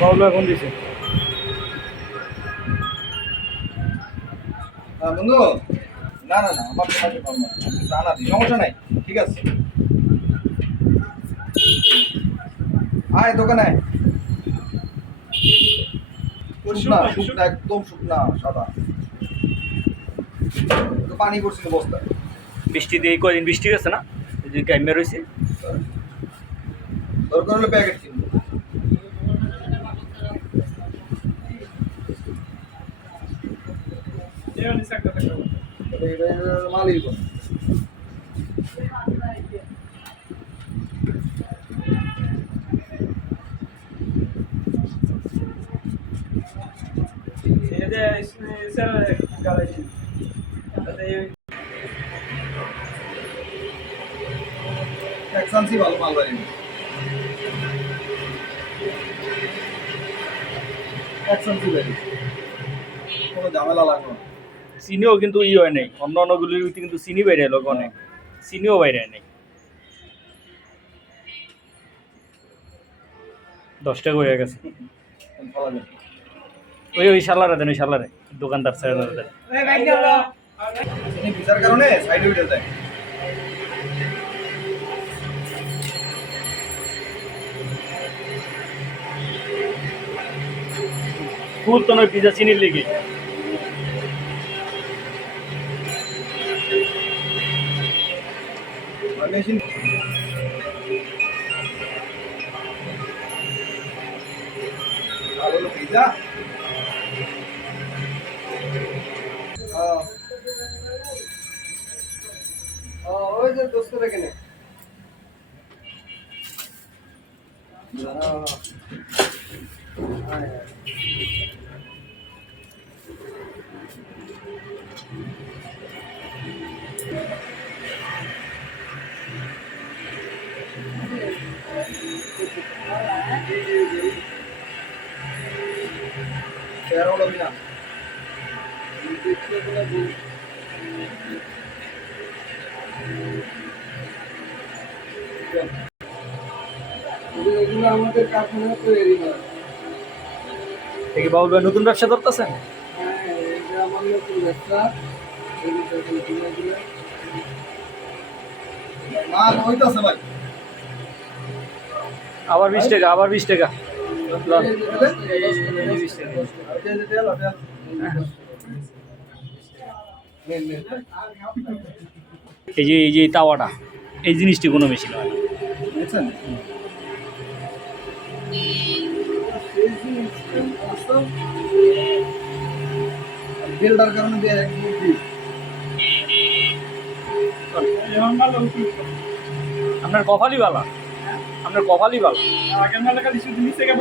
বাবলু এখন দিছে বন্ধু। না না না, আমার তোমাকে পারবো না, জানা দিই, সমস্যা নাই, ঠিক আছে। আয় দোকানে আয়। শুকনা শুকনা, একদম শুকনা সাদা, তো পানি পড়ছিল বস্তায়। বৃষ্টি দিয়ে কদিন বৃষ্টি গেছে না, এই যে গাইমে রয়েছে। দরকার হলে প্যাকেট কিনবো। মালই বল। এক্সান্সি ভালো মাল বাড়ি, এক্সান্সি বাড়ি, কোনো ঝামেলা লাগবে না। চিনিও কিন্তু ই হয় নাই, অন্য অন্যগুলির কিন্তু চিনি বাইরে এলো অনেক, চিনিও বাইরে নেই। 10 টাকা হয়ে গেছে। ওই শালারে দেন, ওই শালারে দোকানদার স্যার দেন। ভিসার কারণে সাইডে উঠে যায়। ফুল তো নয় পিজা চিনির লেগে। মেশিন ভালো পিজা। ওই যে দোস্তরা কেনে আমাদের কারখানা তৈরি হয়। দেখি বাবুল ভাই নতুন ব্যবসা করতেছেন? আমার নতুন ব্যবসা। মাল হইতাছে ভাই। আবার 20 টাকা, আবার 20 টাকা। এই যে তাওয়াটা, এই জিনিসটি কোনো মেশিন হয় না। বিল্ডার কারণে দিয়ে আপনার কপালি বালা, আপনার কপালি বালা। আগের মাল টাকা দিচ্ছি, 2 টাকা